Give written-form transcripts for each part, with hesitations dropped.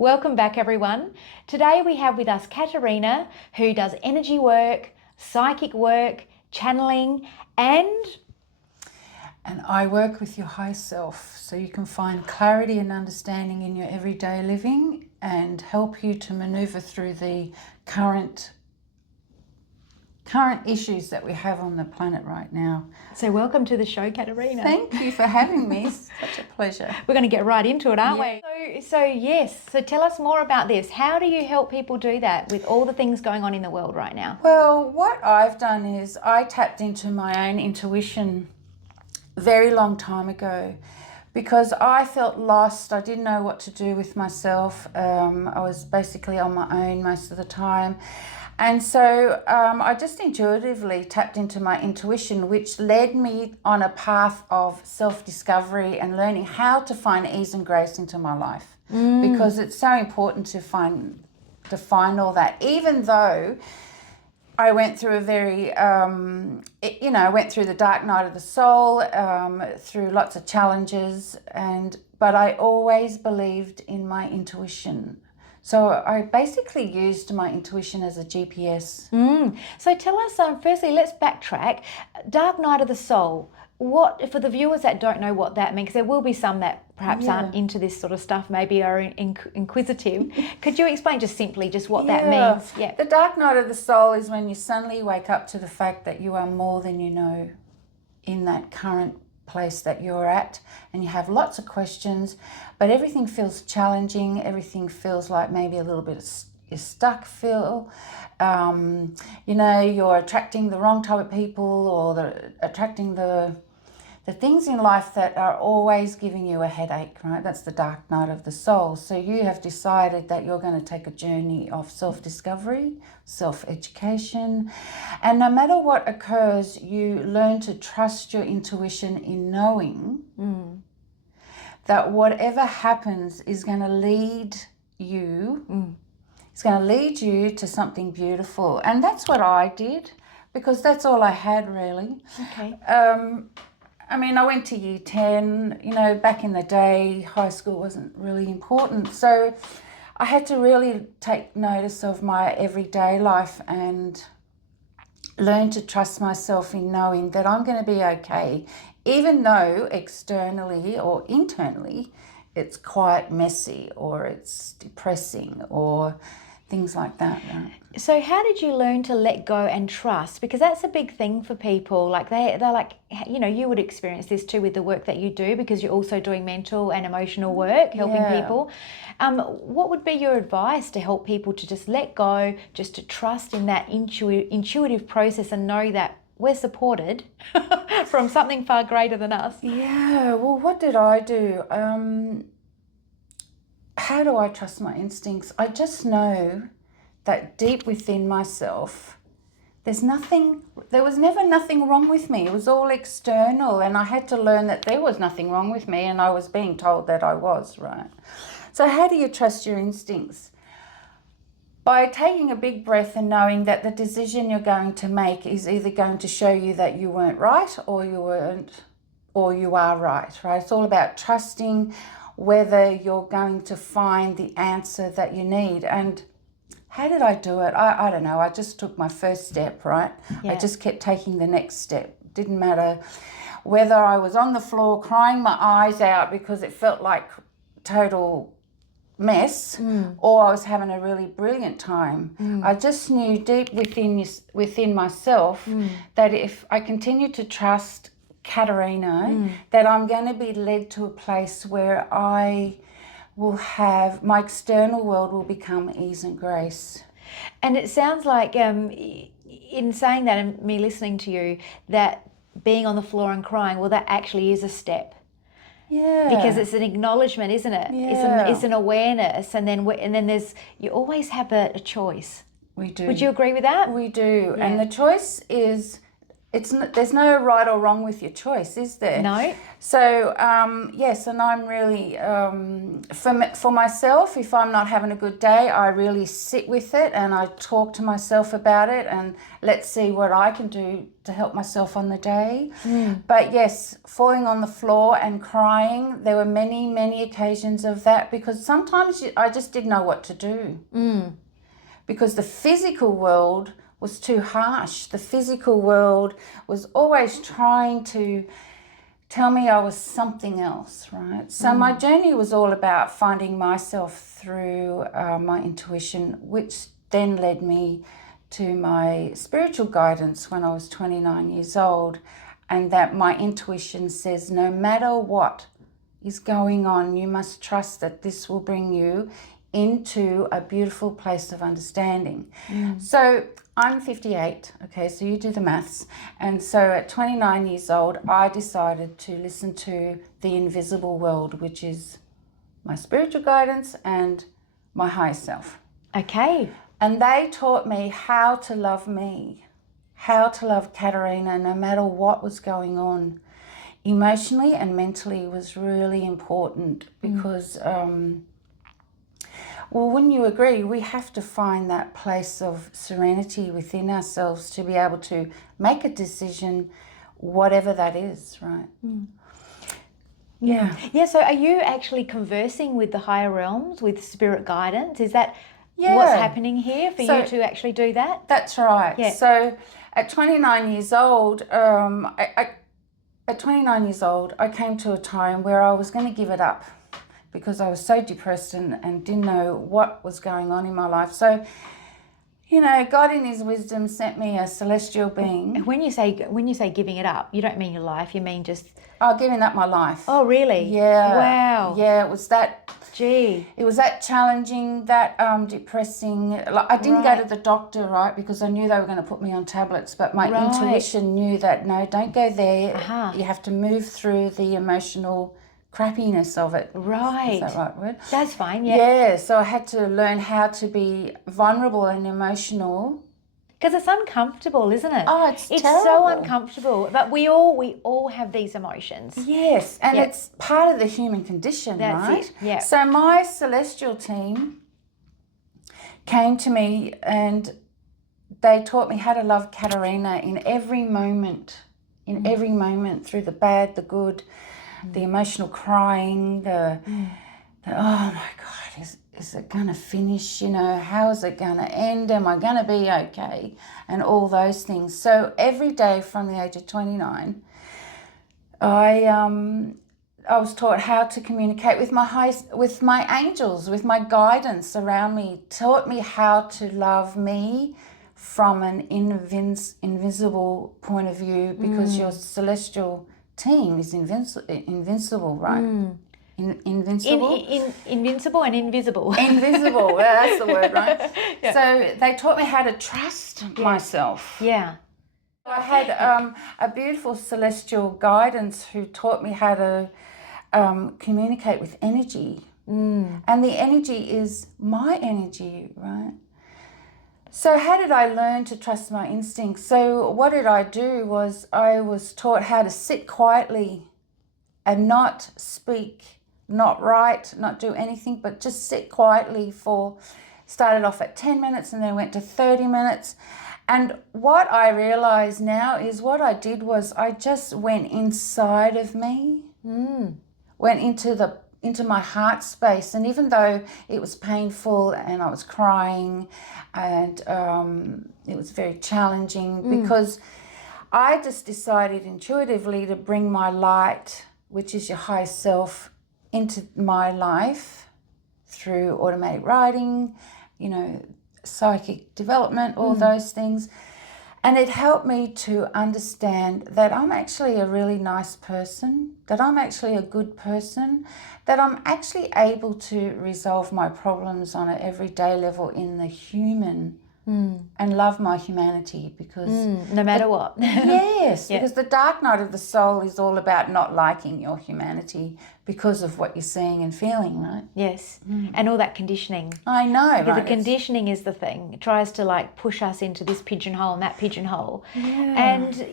Welcome back, everyone. Today we have with us Katerina, who does energy work, psychic work, channeling, and I work with your high self so you can find clarity and understanding in your everyday living and help you to maneuver through the current issues that we have on the planet right now. so welcome to the show, Katerina. Thank you for having me. Such a pleasure. We're going to get right into it, aren't we? So tell us more about this. How do you help people do that with all the things going on in the world right now? Well, what I've done is I tapped into my own intuition a very long time ago because I felt lost. I didn't know what to do with myself. I was basically on my own most of the time. And so I just intuitively tapped into my intuition, which led me on a path of self-discovery and learning how to find ease and grace into my life. Because it's so important to find all that, even though I went through a very, I went through the dark night of the soul, through lots of challenges, but I always believed in my intuition. So I basically used my intuition as a GPS. So tell us, firstly, let's backtrack. Dark night of the soul. What, for the viewers that don't know what that means, 'cause there will be some that perhaps aren't into this sort of stuff, maybe are inquisitive. Could you explain just simply just what that means? Yeah. The dark night of the soul is when you suddenly wake up to the fact that you are more than you know in that current place that you're at, and you have lots of questions, but everything feels challenging. Everything feels like maybe a little bit you're stuck feel. You're attracting the wrong type of people, or attracting the things in life that are always giving you a headache, right? That's the dark night of the soul. So you have decided that you're going to take a journey of self-discovery, self-education, and no matter what occurs, you learn to trust your intuition in knowing that whatever happens is going to lead you. It's going to lead you to something beautiful, and that's what I did, because that's all I had really. Okay. I went to year 10, back in the day, high school wasn't really important. So I had to really take notice of my everyday life and learn to trust myself in knowing that I'm going to be okay, even though externally or internally it's quite messy, or it's depressing, or things like that. Right? So how did you learn to let go and trust? Because that's a big thing for people. Like they're like, you would experience this too with the work that you do, because you're also doing mental and emotional work, helping people. What would be your advice to help people to just let go, just to trust in that intuitive process and know that we're supported from something far greater than us? Yeah, well, what did I do? How do I trust my instincts? I just know that deep within myself, there was never nothing wrong with me. It was all external, and I had to learn that there was nothing wrong with me, and I was being told that I was, right? So how do you trust your instincts? By taking a big breath and knowing that the decision you're going to make is either going to show you that you weren't right, or you are right? It's all about trusting whether you're going to find the answer that you need. And how did I do it? I don't know. I just took my first step, right? Yeah. I just kept taking the next step. Didn't matter whether I was on the floor crying my eyes out because it felt like total mess, or I was having a really brilliant time. I just knew deep within myself that if I continued to trust Katerina, that I'm going to be led to a place where I will have, my external world will become ease and grace. And it sounds like, in saying that and me listening to you, that being on the floor and crying, well, that actually is a step. Yeah. Because it's an acknowledgement, isn't it? Yeah. It's an awareness, and then you always have a choice. We do. Would you agree with that? We do. Yeah. And the choice is there's no right or wrong with your choice, is there? No. So yes, and I'm really for myself, if I'm not having a good day, I really sit with it and I talk to myself about it, and let's see what I can do to help myself on the day. But yes, falling on the floor and crying, there were many occasions of that, because sometimes I just didn't know what to do, because the physical world was too harsh. The physical world was always trying to tell me I was something else, right? So my journey was all about finding myself through my intuition, which then led me to my spiritual guidance when I was 29 years old, and that my intuition says no matter what is going on, you must trust that this will bring you into a beautiful place of understanding. So I'm 58, okay, so you do the maths. And so at 29 years old, I decided to listen to the invisible world, which is my spiritual guidance and my higher self. Okay. And they taught me how to love me, how to love Katerina, no matter what was going on. Emotionally and mentally was really important, because well, wouldn't you agree, we have to find that place of serenity within ourselves to be able to make a decision, whatever that is, right? Yeah. Yeah, so are you actually conversing with the higher realms, with spirit guidance? Is that Yeah. what's happening here for So- you to actually do that? That's right. Yeah. So at 29 years old, at 29 years old, I came to a time where I was going to give it up, because I was so depressed and didn't know what was going on in my life. So, you know, God in his wisdom sent me a celestial being. When you say giving it up, you don't mean your life, you mean just... Oh, giving up my life. Oh, really? Yeah. Wow. Yeah, it was that challenging, that depressing. Like, I didn't go to the doctor, right, because I knew they were going to put me on tablets, but my intuition knew that, no, don't go there. You have to move through the emotional crappiness of it. Right. Is that right word? That's fine, yeah. Yeah, so I had to learn how to be vulnerable and emotional. Because it's uncomfortable, isn't it? Oh, it's so terrible. uncomfortable. But we all have these emotions. Yes, and it's part of the human condition, That's right? it, yeah. So my celestial team came to me and they taught me how to love Katerina in every moment, through the bad, the good, the emotional crying, the oh my God, is it going to finish? You know, how is it going to end? Am I going to be okay? And all those things. So every day from the age of 29, I was taught how to communicate with my angels, with my guidance around me. Taught me how to love me from an invisible point of view, because your celestial team is invincible, right? Invincible? Invincible and invisible. Invisible, that's the word, right? Yeah. So they taught me how to trust myself. Yeah. I had a beautiful celestial guidance who taught me how to communicate with energy. And the energy is my energy, right? So how did I learn to trust my instincts? So what did I do was I was taught how to sit quietly and not speak, not write, not do anything, but just sit quietly started off at 10 minutes and then went to 30 minutes. And what I realize now is what I did was I just went inside of me, went into my heart space. And even though it was painful and I was crying and it was very challenging, because I just decided intuitively to bring my light, which is your higher self, into my life through automatic writing, you know, psychic development, all those things. And it helped me to understand that I'm actually a really nice person, that I'm actually a good person, that I'm actually able to resolve my problems on an everyday level in the human and love my humanity, because no matter what. Yes, because the dark night of the soul is all about not liking your humanity because of what you're seeing and feeling, right? Yes, and all that conditioning. I know, Because right? the conditioning is the thing. It tries to like push us into this pigeonhole and that pigeonhole. Yeah. And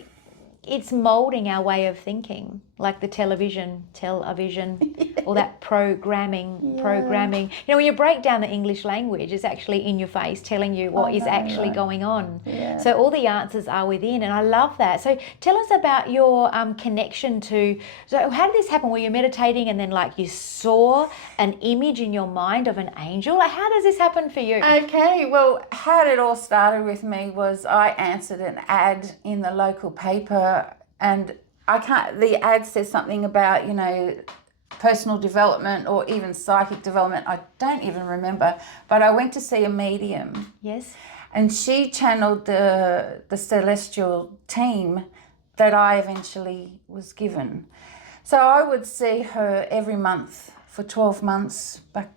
it's molding our way of thinking, like the television, all that programming. You know, when you break down the English language, it's actually in your face telling you what is actually going on. Yeah. So all the answers are within, and I love that. So tell us about your connection to, so how did this happen? Were you meditating and then like you saw an image in your mind of an angel? Like, how does this happen for you? Okay, well, how it all started with me was I answered an ad in the local paper, and the ad says something about, you know, personal development or even psychic development. I don't even remember, but I went to see a medium. Yes. And she channeled the celestial team that I eventually was given. So I would see her every month for 12 months back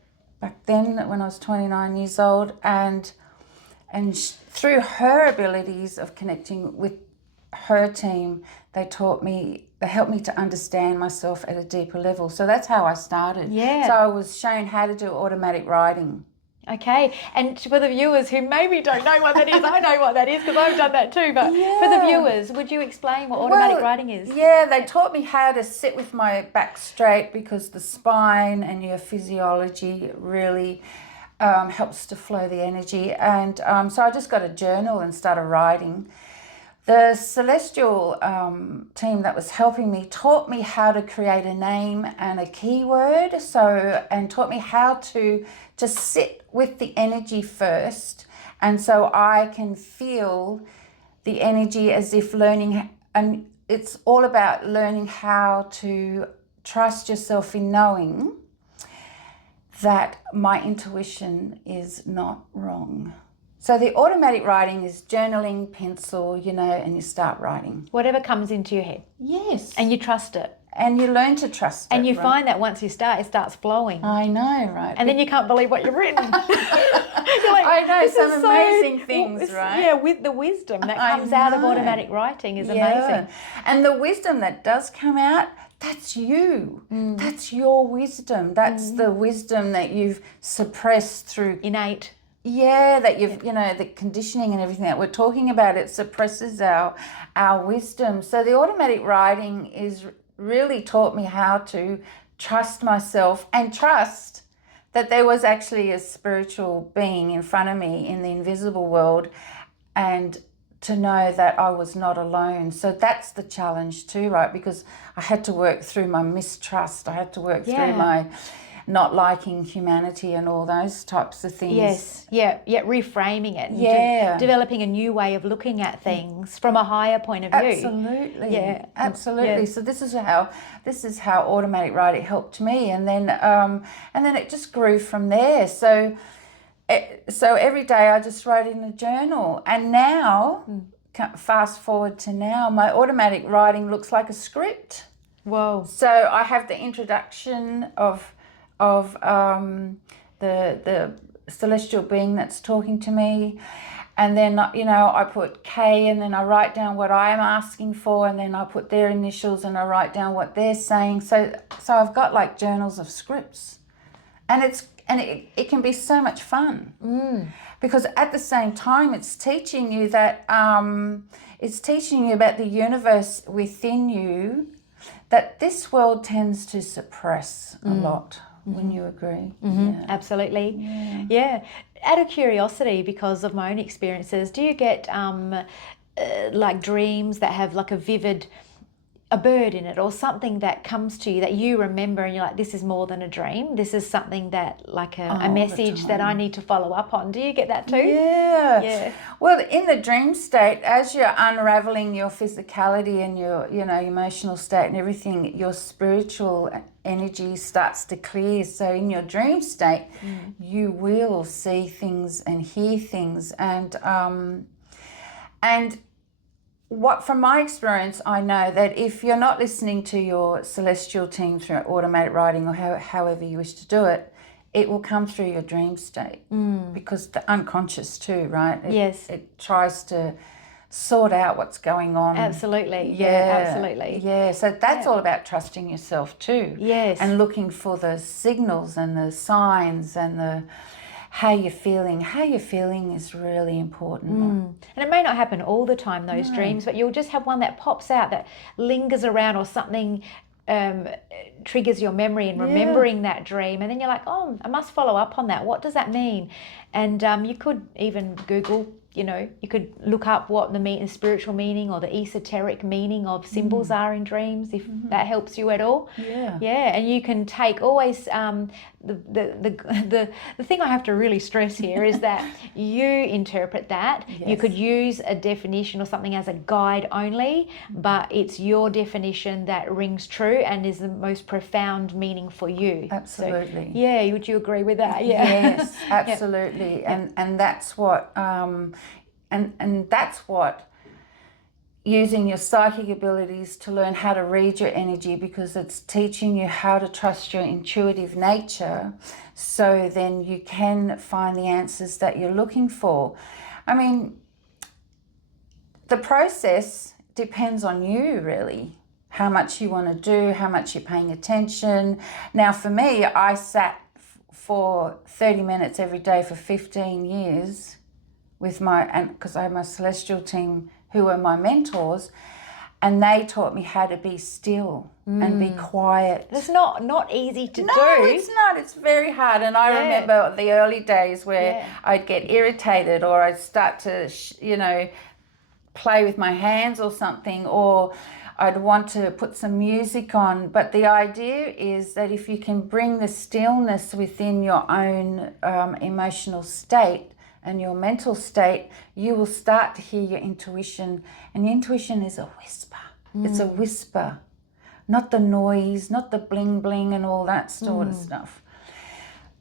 then when I was 29 years old, and through her abilities of connecting with her team, they helped me to understand myself at a deeper level. So that's how I started. Yeah. So I was shown how to do automatic writing. Okay, and for the viewers who maybe don't know what that is, I know what that is because I've done that too, but for the viewers, would you explain what automatic writing is? Yeah, they taught me how to sit with my back straight, because the spine and your physiology really helps to flow the energy. And so I just got a journal and started writing. The celestial team that was helping me taught me how to create a name and a keyword, and taught me how to just sit with the energy first, and so I can feel the energy as if learning, and it's all about learning how to trust yourself in knowing that my intuition is not wrong. So the automatic writing is journaling, pencil, you know, and you start writing. Whatever comes into your head. Yes. And you trust it. And you learn to trust it. And you find that once you start, it starts flowing. I know, right? And then you can't believe what you've written. You're like, I know, this some is amazing things, right? Yeah, with the wisdom that comes out of automatic writing is amazing. And the wisdom that does come out, that's you. That's your wisdom. That's the wisdom that you've suppressed through Innate. Yeah, that you've, you know, the conditioning and everything that we're talking about, it suppresses our wisdom. So the automatic writing is really taught me how to trust myself and trust that there was actually a spiritual being in front of me in the invisible world, and to know that I was not alone. So that's the challenge too, right? Because I had to work through my mistrust. I had to work through my not liking humanity and all those types of things. Yes, yeah, reframing it and developing a new way of looking at things from a higher point of view. Absolutely. Yeah. Absolutely. Yeah. So this is how automatic writing helped me, and then it just grew from there. So every day I just write in a journal, and now fast forward to now, my automatic writing looks like a script. Whoa. So I have the introduction of the celestial being that's talking to me, and then, you know, I put K, and then I write down what I'm asking for, and then I put their initials and I write down what they're saying. So I've got like journals of scripts, and it can be so much fun because at the same time it's teaching you that it's teaching you about the universe within you, that this world tends to suppress a lot. Wouldn't you agree? Yeah. Absolutely. Yeah. Out of curiosity, because of my own experiences, do you get like dreams that have like a bird in it, or something that comes to you that you remember and you're like, this is more than a dream, this is something that like a message that I need to follow up on? Do you get that too? Yeah. Well, in the dream state, as you're unraveling your physicality and your, you know, emotional state and everything, your spiritual energy starts to clear. So in your dream state, you will see things and hear things, and what, from my experience, I know that if you're not listening to your celestial team through automatic writing or however you wish to do it, it will come through your dream state, because the unconscious too, right? It tries to sort out what's going on. Absolutely. Yeah, absolutely. Yeah, so that's all about trusting yourself too. Yes. And looking for the signals and the signs and how you're feeling. How you're feeling is really important. And it may not happen all the time, those dreams, but you'll just have one that pops out that lingers around, or something triggers your memory and remembering that dream, and then you're like, oh, I must follow up on that. What does that mean? And you could even Google, you could look up what the spiritual meaning or the esoteric meaning of symbols are in dreams, if that helps you at all. And you can take always the thing I have to really stress here is that you interpret that. You could use a definition or something as a guide only, but it's your definition that rings true and is the most profound meaning for you. Absolutely. So, would you agree with that? Yes, absolutely. And that's what and that's what using your psychic abilities to learn how to read your energy, because it's teaching you how to trust your intuitive nature, so then you can find the answers that you're looking for. I mean, the process depends on you, really, how much you want to do, how much you're paying attention. Now, for me, I sat for 30 minutes every day for 15 years with because I have my celestial team who were my mentors, and they taught me how to be still and be quiet. It's not easy to do. No, it's not. It's very hard. And I remember the early days where I'd get irritated, or I'd start to, play with my hands or something, or I'd want to put some music on. But the idea is that if you can bring the stillness within your own emotional state and your mental state, you will start to hear your intuition. And your intuition is a whisper. It's a whisper, not the noise, not the bling bling and all that sort of stuff.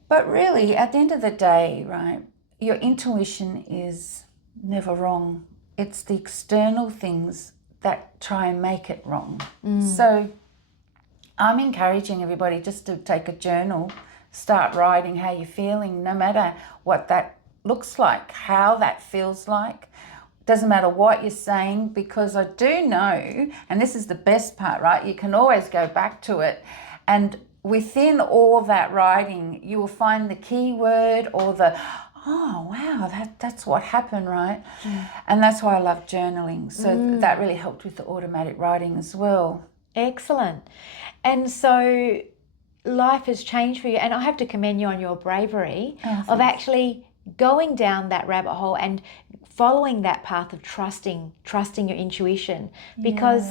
But really, at the end of the day, right, your intuition is never wrong. It's the external things that try and make it wrong. So I'm encouraging everybody just to take a journal, start writing how you're feeling, no matter what that looks like, how that feels like. Doesn't matter what you're saying, because I do know, and this is the best part, right? You can always go back to it, and within all that writing, you will find the key word or the, oh wow, that's what happened, right? And that's why I love journaling. So that really helped with the automatic writing as well. Excellent. And so life has changed for you, and I have to commend you on your bravery of actually going down that rabbit hole and following that path of trusting your intuition, because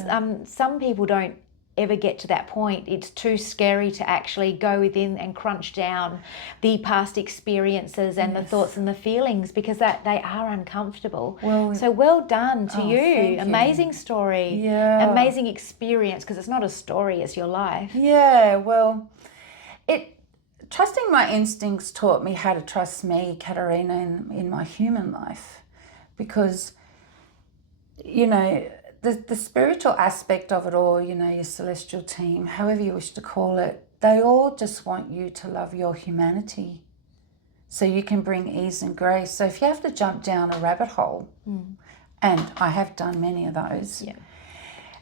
some people don't ever get to that point. It's too scary to actually go within and crunch down the past experiences and the thoughts and the feelings, because that they are uncomfortable. So well done to you. Amazing story. Amazing experience, because it's not a story, it's your life. Trusting my instincts taught me how to trust me, Katerina, in my human life, because, the spiritual aspect of it all, your celestial team, however you wish to call it, they all just want you to love your humanity so you can bring ease and grace. So if you have to jump down a rabbit hole, and I have done many of those,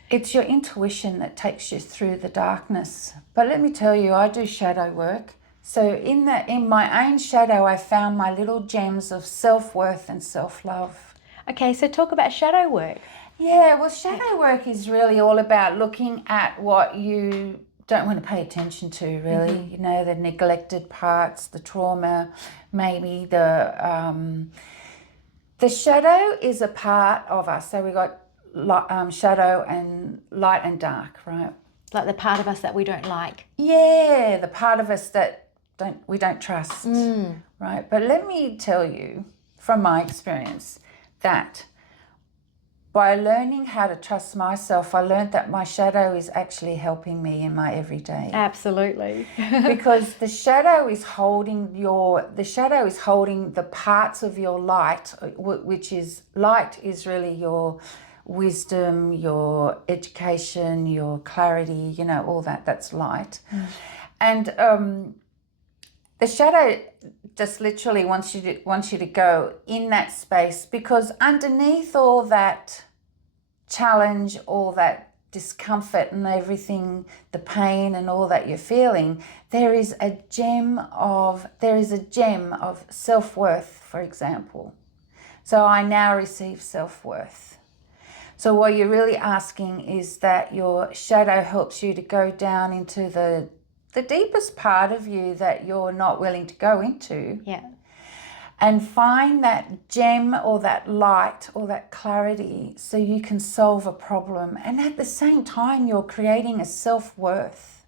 it's your intuition that takes you through the darkness. But let me tell you, I do shadow work. So in my own shadow, I found my little gems of self-worth and self-love. Okay, so talk about shadow work. Shadow work is really all about looking at what you don't want to pay attention to, really. The neglected parts, the trauma, maybe the shadow is a part of us. So we got shadow and light and dark, right? Like the part of us that we don't like. Yeah, the part of us that we don't trust, right? But let me tell you from my experience that by learning how to trust myself, I learned that my shadow is actually helping me in my everyday. Absolutely. Because the shadow is holding the parts of your light, which is light is really your wisdom, your education, your clarity, all that's light. And the shadow just literally wants you to go in that space, because underneath all that challenge, all that discomfort and everything, the pain and all that you're feeling, there is a gem of self-worth, for example. So I now receive self-worth. So what you're really asking is that your shadow helps you to go down into the deepest part of you that you're not willing to go into. Yeah. And find that gem or that light or that clarity so you can solve a problem. And at the same time, you're creating a self-worth.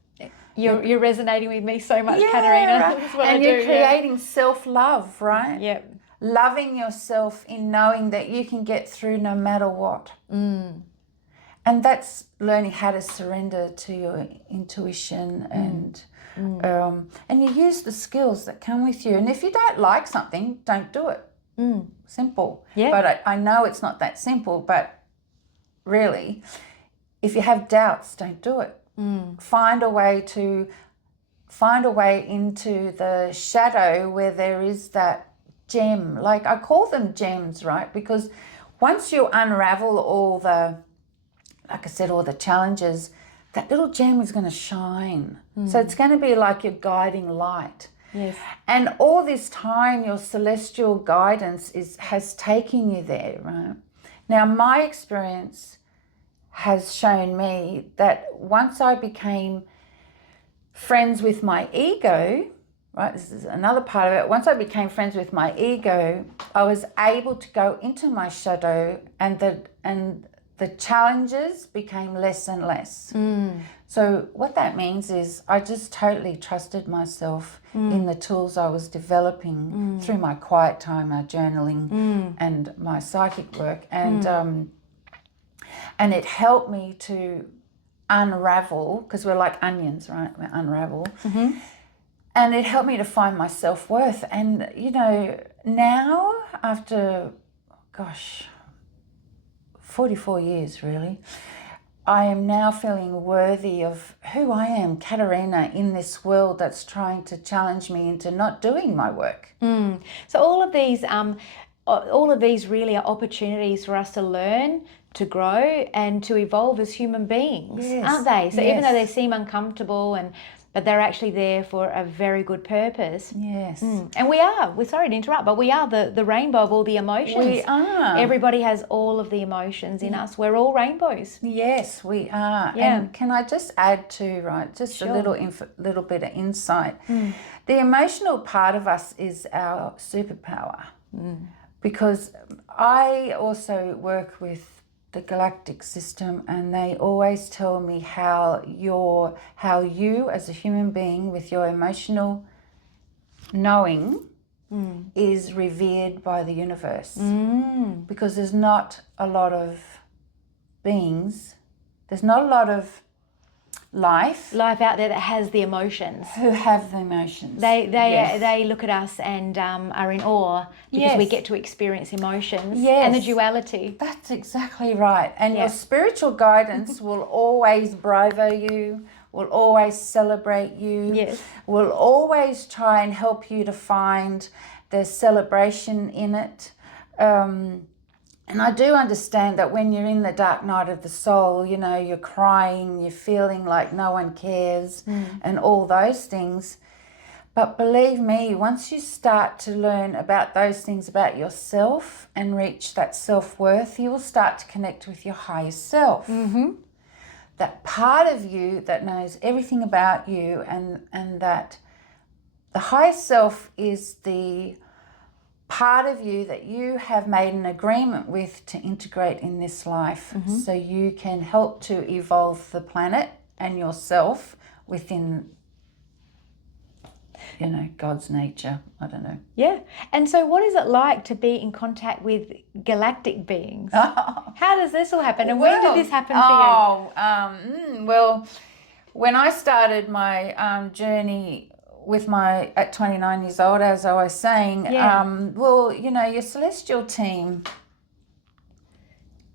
You're resonating with me so much, Yeah, Katerina. right. That's what and I you're do, creating self-love, right? Yep. Loving yourself in knowing that you can get through no matter what. Mm. And that's learning how to surrender to your intuition and you use the skills that come with you. And if you don't like something, don't do it. Simple. Yeah. But I know it's not that simple, but really, if you have doubts, don't do it. Find a way into the shadow where there is that gem. Like I call them gems, right? Because once you unravel all the, like I said, all the challenges, that little gem is going to shine. So it's going to be like your guiding light. Yes. And all this time, your celestial guidance has taken you there, right? Now, my experience has shown me that once I became friends with my ego, right, this is another part of it. Once I became friends with my ego, I was able to go into my shadow, and the challenges became less and less. So what that means is I just totally trusted myself in the tools I was developing through my quiet time, my journaling and my psychic work. And it helped me to unravel, because we're like onions, right? We unravel. And it helped me to find my self-worth. And, you know, now after, 44 years really, I am now feeling worthy of who I am, Katerina, in this world that's trying to challenge me into not doing my work. So all of these really are opportunities for us to learn, to grow, and to evolve as human beings, aren't they? So even though they seem uncomfortable, but they're actually there for a very good purpose. Yes. And we're sorry to interrupt, but we are the rainbow of all the emotions. We are. Everybody has all of the emotions in us. We're all rainbows. Yes, we are. Yeah. And can I just add to, right, just a little bit of insight. The emotional part of us is our superpower. Because I also work with the galactic system, and they always tell me how you as a human being with your emotional knowing is revered by the universe. Because there's not a lot of beings, there's not a lot of life out there that has the emotions. Who have the emotions. They look at us and are in awe because we get to experience emotions and the duality. That's exactly right. And your spiritual guidance will always bravo you, will always celebrate you, will always try and help you to find the celebration in it. And I do understand that when you're in the dark night of the soul, you know, you're crying, you're feeling like no one cares and all those things. But believe me, once you start to learn about those things about yourself and reach that self-worth, you will start to connect with your higher self. That part of you that knows everything about you, and that the higher self is the part of you that you have made an agreement with to integrate in this life, so you can help to evolve the planet and yourself within, you know, God's nature. I don't know. Yeah. And so what is it like to be in contact with galactic beings? How does this all happen? And when did this happen for you? Well, when I started my journey with at 29 years old, as I was saying, well, you know, your celestial team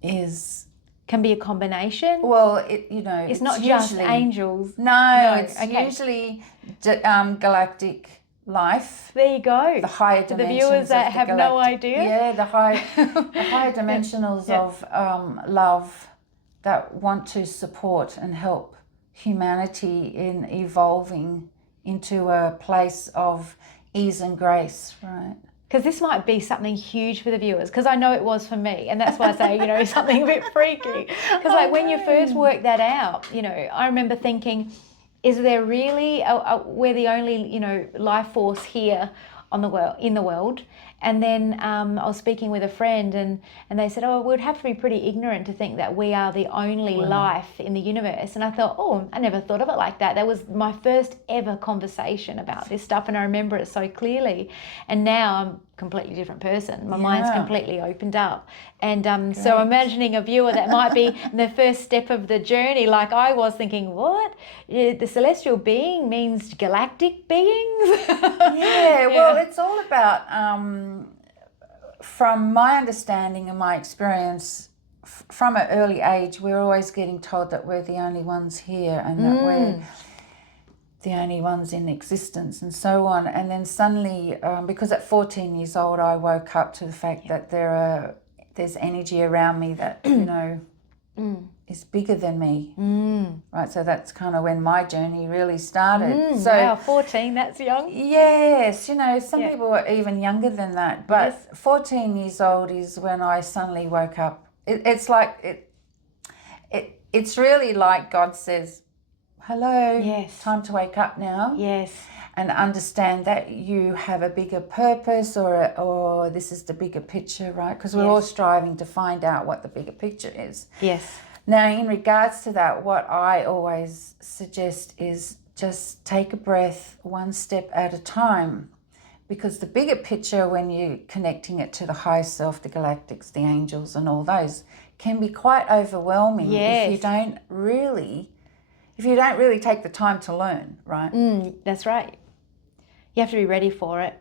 can be a combination. Well, it's not just angels. No, it's usually galactic life. There you go. The higher dimensions. For the viewers that have no idea. Yeah, the higher dimensionals of love that want to support and help humanity in evolving into a place of ease and grace, right? Because this might be something huge for the viewers, because I know it was for me, and that's why I say, you know, something a bit freaky. Because like when you first worked that out, you know, I remember thinking, is there really we're the only, you know, life force here on the world, in the world? And then I was speaking with a friend, and they said, oh, we'd have to be pretty ignorant to think that we are the only life in the universe. And I thought, oh, I never thought of it like that. That was my first ever conversation about this stuff, and I remember it so clearly. And now I'm a completely different person. My mind's completely opened up. And so imagining a viewer that might be the first step of the journey, like I was thinking, what? The celestial being means galactic beings? Yeah, well, it's all about, from my understanding and my experience, from an early age, we're always getting told that we're the only ones here and that we're the only ones in existence and so on. And then suddenly, because at 14 years old, I woke up to the fact that there's energy around me that, you know, is bigger than me. Right, so that's kind of when my journey really started. So wow, 14, that's young. Yes, you know, some people are even younger than that, but 14 years old is when I suddenly woke up. It's like it's really like God says, hello, time to wake up now. Yes. And understand that you have a bigger purpose, or this is the bigger picture, right? Because we're all striving to find out what the bigger picture is. Yes. Now, in regards to that, what I always suggest is just take a breath one step at a time, because the bigger picture, when you're connecting it to the higher self, the galactics, the angels and all those, can be quite overwhelming if you don't really take the time to learn, right? That's right. You have to be ready for it.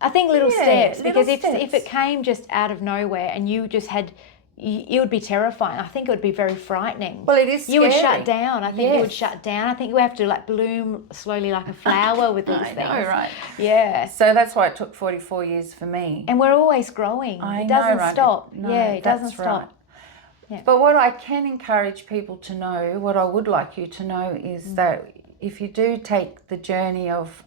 I think little steps, because if it came just out of nowhere and you just had, it would be terrifying. I think it would be very frightening. Well, it is scary. You would shut down. I think you would shut down. I think you have to like bloom slowly like a flower with these things. I know, right? Yeah. So that's why it took 44 years for me. And we're always growing. It doesn't stop. No, it doesn't stop. Right. Yeah. But what I can encourage people to know, what I would like you to know, is that if you do take the journey of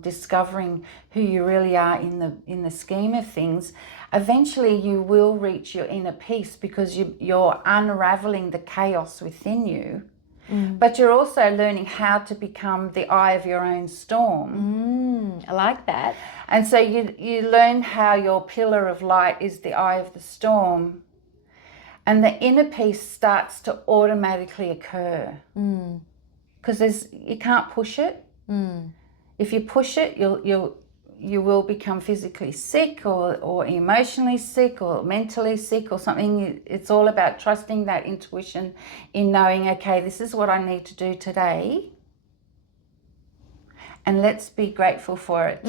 discovering who you really are in the scheme of things, eventually you will reach your inner peace, because you're unraveling the chaos within you. But you're also learning how to become the eye of your own storm. I like that. And so you learn how your pillar of light is the eye of the storm. And the inner peace starts to automatically occur. Because you can't push it. If you push it, you will become physically sick or emotionally sick or mentally sick or something. It's all about trusting that intuition in knowing, okay, this is what I need to do today, and let's be grateful for it.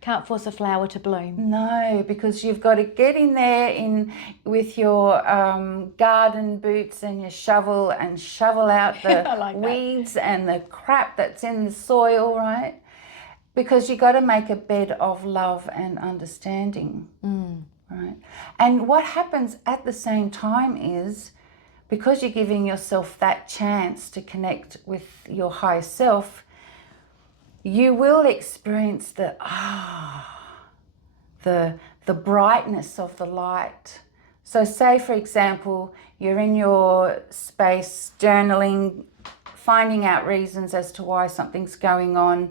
Can't force a flower to bloom. No, because you've got to get in there with your garden boots and your shovel and shovel out the weeds and the crap that's in the soil, right? Because you got to make a bed of love and understanding, right? And what happens at the same time is, because you're giving yourself that chance to connect with your higher self, you will experience the brightness of the light. So say, for example, you're in your space journaling, finding out reasons as to why something's going on,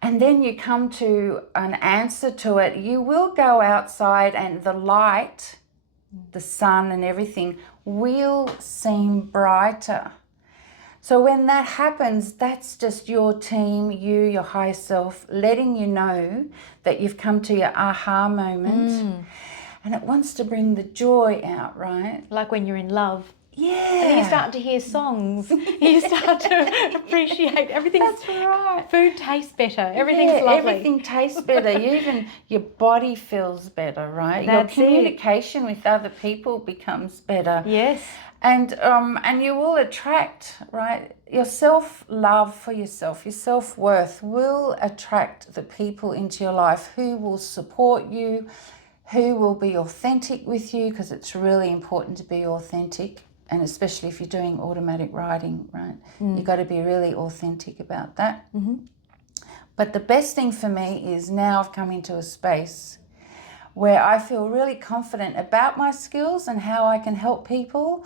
and then you come to an answer to it. You will go outside and the light, the sun and everything will seem brighter. So when that happens, that's just your team, your higher self, letting you know that you've come to your aha moment. And it wants to bring the joy out, right? Like when you're in love. Yeah. And then you start to hear songs. You start to appreciate everything. That's right. Food tastes better. Everything's lovely. Everything tastes better. Even your body feels better, right? That's your communication with other people becomes better. Yes. And you will attract, right? Your self-love for yourself, your self-worth will attract the people into your life who will support you, who will be authentic with you, because it's really important to be authentic. and especially if you're doing automatic writing, right? You've got to be really authentic about that. But the best thing for me is now I've come into a space where I feel really confident about my skills and how I can help people,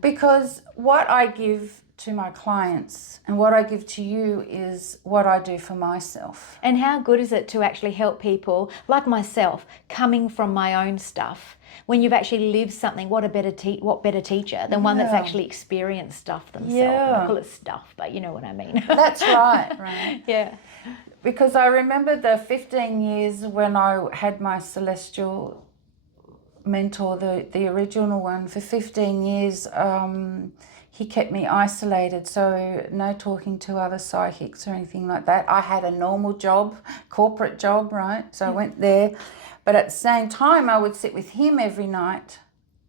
because what I give to my clients and what I give to you is what I do for myself. And how good is it to actually help people like myself, coming from my own stuff? When you've actually lived something, what better teacher than one that's actually experienced stuff themselves? I call it stuff, but you know what I mean. That's right, right? Yeah. Because I remember the 15 years when I had my celestial mentor, the original one, for 15 years, he kept me isolated, so no talking to other psychics or anything like that. I had a normal job, corporate job, right? So I went there. But at the same time, I would sit with him every night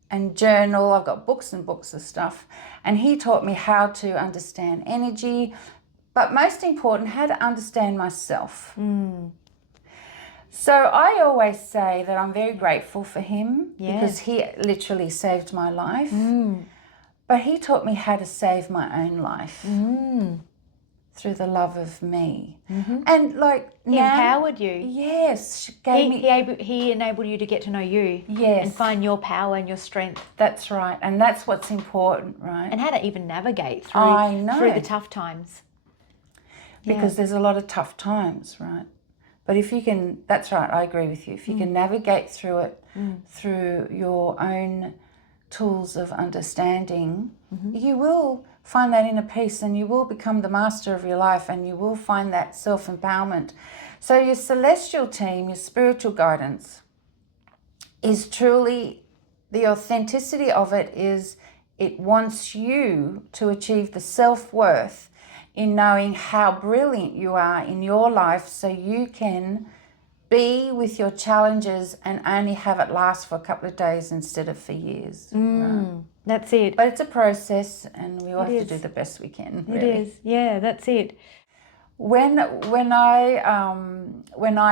and journal. I've got books and books of stuff. And he taught me how to understand energy, but most important, how to understand myself. So I always say that I'm very grateful for him because he literally saved my life. But he taught me how to save my own life through the love of me. And like He empowered you. Yes. She gave me... He enabled you to get to know you. Yes. And find your power and your strength. That's right. And that's what's important, right? And how to even navigate through the tough times. Because there's a lot of tough times, right? But if you can, that's right, I agree with you. If you can navigate through it through your own tools of understanding, you will find that inner peace and you will become the master of your life and you will find that self-empowerment. So your celestial team, your spiritual guidance, is truly, the authenticity of it is it wants you to achieve the self-worth in knowing how brilliant you are in your life so you can be with your challenges and only have it last for a couple of days instead of for years. Right? That's it. But it's a process and we all have to do the best we can. Really. It is. Yeah, that's it. When I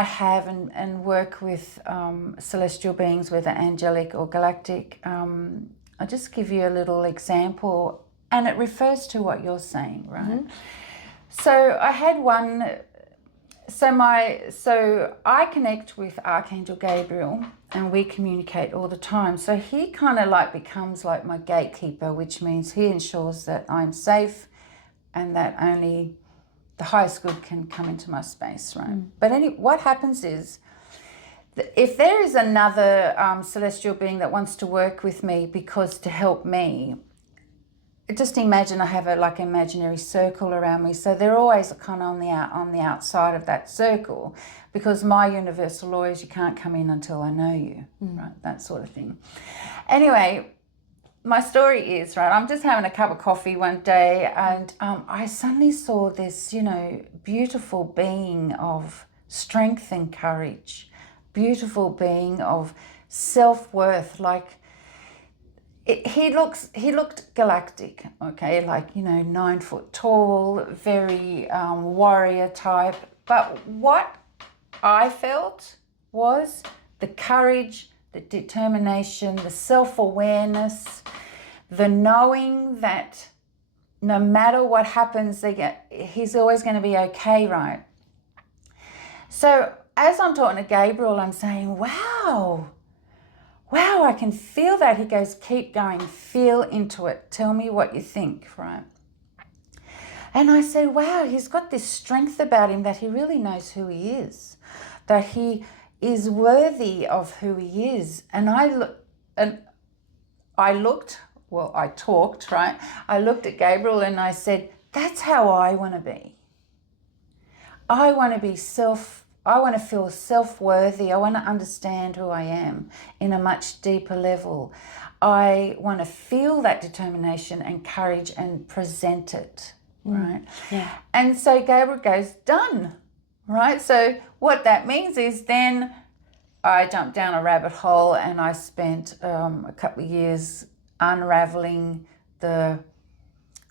have and work with celestial beings, whether angelic or galactic, I'll just give you a little example, and it refers to what you're saying, right? So I had one. So I connect with Archangel Gabriel, and we communicate all the time. So he kind of like becomes like my gatekeeper, which means he ensures that I'm safe, and that only the highest good can come into my space, right? But what happens is, if there is another celestial being that wants to work with me because to help me, just imagine I have a like imaginary circle around me. So they're always kind of on the outside of that circle, because my universal law is you can't come in until I know you, right? That sort of thing. Anyway, my story is, right, I'm just having a cup of coffee one day and I suddenly saw this, beautiful being of strength and courage, beautiful being of self-worth, like he looked galactic, okay, like, 9 foot tall, very warrior type. But what I felt was the courage, the determination, the self-awareness, the knowing that no matter what happens, he's always going to be okay, right? So as I'm talking to Gabriel, I'm saying, wow, I can feel that. He goes, keep going, feel into it. Tell me what you think, right? And I said, wow, he's got this strength about him that he really knows who he is, that he is worthy of who he is. And I talked, right? I looked at Gabriel and I said, that's how I want to be. I want to feel self-worthy. I want to understand who I am in a much deeper level. I want to feel that determination and courage and present it, right? Yeah. And so Gabriel goes, done, right? So what that means is then I jumped down a rabbit hole and I spent a couple of years unraveling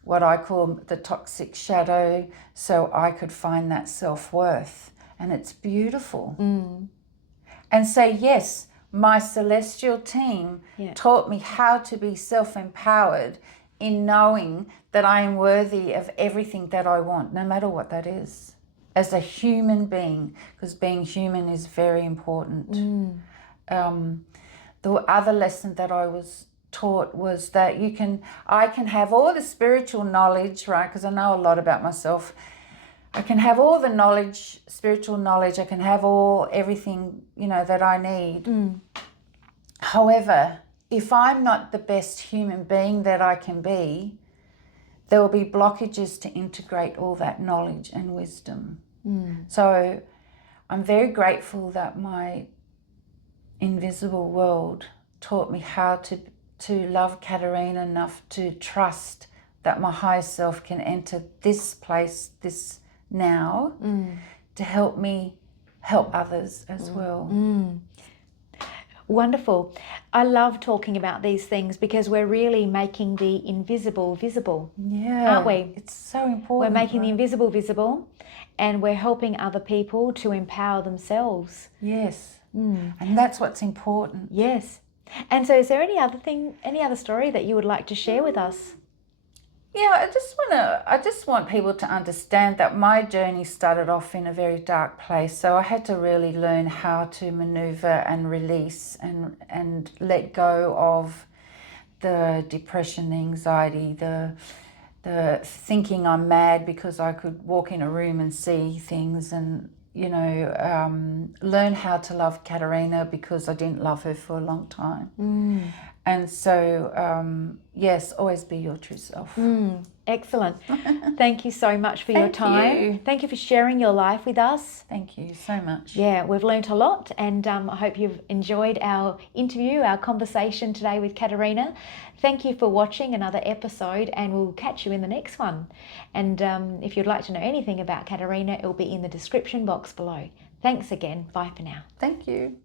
what I call the toxic shadow, so I could find that self-worth. And it's beautiful. And say, yes, my celestial team taught me how to be self-empowered in knowing that I am worthy of everything that I want, no matter what that is, as a human being, because being human is very important. The other lesson that I was taught was that I can have all the spiritual knowledge, right? Because I know a lot about myself. I can have all the knowledge, spiritual knowledge. I can have everything, that I need. However, if I'm not the best human being that I can be, there will be blockages to integrate all that knowledge and wisdom. So I'm very grateful that my invisible world taught me how to love Katerina enough to trust that my higher self can enter this place, this now, to help me help others as well. Wonderful. I love talking about these things because we're really making the invisible visible. Yeah. Aren't we? It's so important. We're making the invisible visible, and we're helping other people to empower themselves. Yes. And that's what's important. Yes. And so is there any other story that you would like to share with us? Yeah, I just want people to understand that my journey started off in a very dark place. So I had to really learn how to maneuver and release and let go of the depression, the anxiety, the thinking I'm mad because I could walk in a room and see things, and learn how to love Katerina because I didn't love her for a long time. And so, yes, always be your true self. Excellent. Thank you so much for your time. Thank you for sharing your life with us. Thank you so much. Yeah, we've learnt a lot, and I hope you've enjoyed our interview, our conversation today with Katerina. Thank you for watching another episode, and we'll catch you in the next one. And if you'd like to know anything about Katerina, it'll be in the description box below. Thanks again. Bye for now. Thank you.